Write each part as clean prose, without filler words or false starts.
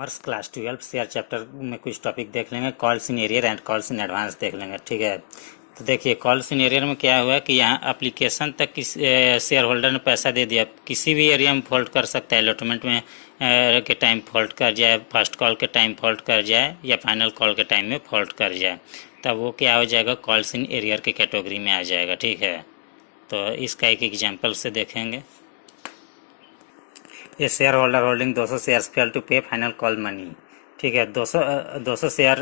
Commerce class 12 share chapter में कुछ topic देख लेंगे। Calls in arrear and calls in advance देख लेंगे। ठीक है, तो देखिए कॉल्स इन एरियर में क्या हुआ कि यहाँ एप्लीकेशन तक किस शेयर होल्डर ने पैसा दे दिया, किसी भी एरिया में फॉल्ट कर सकता है। अलॉटमेंट में के टाइम फॉल्ट कर जाए, फर्स्ट कॉल के टाइम फॉल्ट कर जाए या फाइनल कॉल के टाइम में फॉल्ट कर जाए, तब वो क्या हो जाएगा, कॉल्स इन एरियर के कैटेगरी में आ जाएगा। ठीक है, तो इसका एक एग्जाम्पल से देखेंगे। ये share holder holding 200 shares fail to pay final call money. ठीक है, 200 शेयर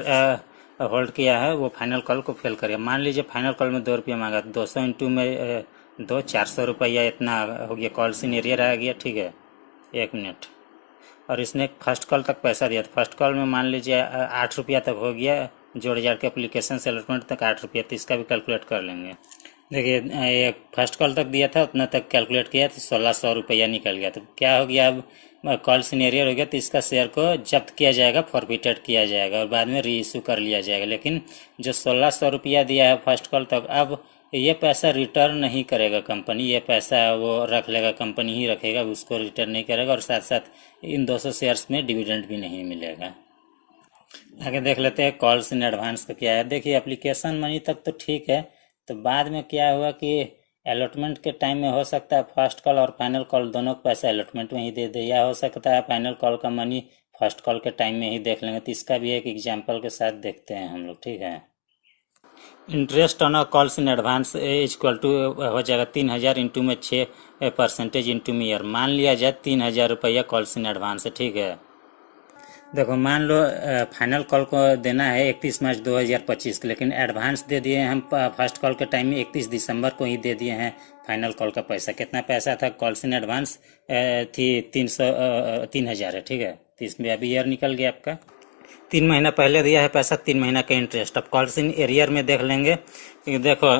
होल्ड किया है, वो फाइनल कॉल को फेल करेगा। मान लीजिए फाइनल कॉल में 2 रुपये मांगा, 200 इंटू में 2 400 रुपया इतना हो गया, कॉल इन एरियर आ गया। ठीक है, 1 मिनट। और इसने फर्स्ट कॉल तक पैसा दिया, तो फर्स्ट कॉल में मान लीजिए 8 रुपया तक हो गया, जोड़ जाड़ के एप्लीकेशन से अलॉटमेंट तक 8 रुपया, तो इसका भी कैलकुलेट कर लेंगे। देखिए ये फर्स्ट कॉल तक दिया था, उतना तक कैलकुलेट किया तो 1600 रुपया निकल गया। तो क्या हो गया, अब कॉल इन एरियर हो गया, तो इसका शेयर को जब्त किया जाएगा, फॉरफिटेड किया जाएगा और बाद में री इशू कर लिया जाएगा। लेकिन जो 1600 रुपया दिया है फर्स्ट कॉल तक, अब ये पैसा रिटर्न नहीं करेगा कंपनी, ये पैसा वो रख लेगा, कंपनी ही रखेगा, उसको रिटर्न नहीं करेगा। और साथ साथ इन 200 शेयर्स में डिविडेंड भी नहीं मिलेगा। आगे देख लेते हैं कॉल्स इन एडवांस का क्या है। देखिए एप्लीकेशन मनी तक तो ठीक है, तो बाद में क्या हुआ कि अलॉटमेंट के टाइम में हो सकता है फर्स्ट कॉल और फाइनल कॉल दोनों का पैसा अलॉटमेंट में ही दे दे, या हो सकता है फाइनल कॉल का मनी फर्स्ट कॉल के टाइम में ही देख लेंगे। तो इसका भी एक एग्जांपल के साथ देखते हैं हम लोग। ठीक है, interest on calls in advance is equal to हो जाएगा 3000 इंटू में 6% इंटू में ईयर। मान लिया जाए 3000 रुपया कॉल्स इन एडवांस है। ठीक है, देखो मान लो फाइनल कॉल को देना है 31 मार्च 2025 को, लेकिन एडवांस दे दिए हम फर्स्ट कॉल के टाइम में 31 दिसंबर को ही दे दिए हैं फाइनल कॉल का पैसा। कितना पैसा था, कॉल्स इन एडवांस थी 3000 है। ठीक है, तो इसमें अभी ईयर निकल गया आपका। 3 महीना पहले दिया है पैसा, 3 महीना का इंटरेस्ट। अब कॉल्स इन एरियर में देख लेंगे। देखो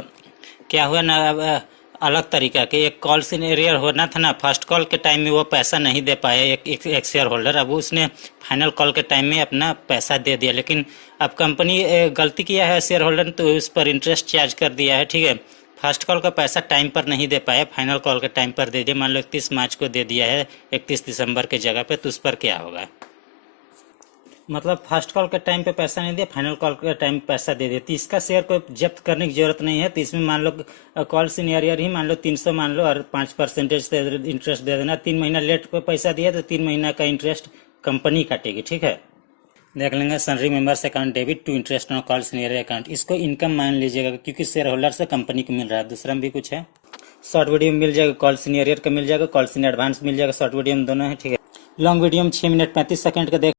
क्या हुआ ना, अब अलग तरीका के एक कॉल्स इन एरियर होना था ना, फर्स्ट कॉल के टाइम में वो पैसा नहीं दे पाया एक शेयर होल्डर, अब उसने फाइनल कॉल के टाइम में अपना पैसा दे दिया। लेकिन अब कंपनी गलती किया है शेयर होल्डर ने, तो उस पर इंटरेस्ट चार्ज कर दिया है। ठीक है, फर्स्ट कॉल का पैसा टाइम पर नहीं दे पाया, फाइनल कॉल के टाइम पर दे दिया। मान लो 31 मार्च को दे दिया है 31 दिसंबर के जगह पे, तो उस पर क्या होगा, मतलब फर्स्ट कॉल के टाइम पे पैसा नहीं दिया, फाइनल कॉल के टाइम पैसा दे दिया, तो इसका शेयर को जब्त करने की जरूरत नहीं है। तो इसमें मान लो कॉल्स इन एरियर ही मान लो 300 मान लो, और 5% से इंटरेस्ट दे देना। 3 महीना लेट पे पैसा दिया तो 3 महीना का इंटरेस्ट कंपनी काटेगी। ठीक है, देख लेंगे sundry members account debit to interest on calls in arrear account. इसको इनकम मान लीजिएगा, क्योंकि शेयर होल्डर से कंपनी को मिल रहा है। दूसरा में भी कुछ है, शॉर्ट वीडियो में मिल जाएगा, कॉल्स इन एरियर का मिल जाएगा, कॉल्स इन एडवांस मिल जाएगा, शॉर्ट वीडियो में दोनों है। ठीक है, लॉन्ग वीडियो में 6 मिनट 35 सेकंड का देख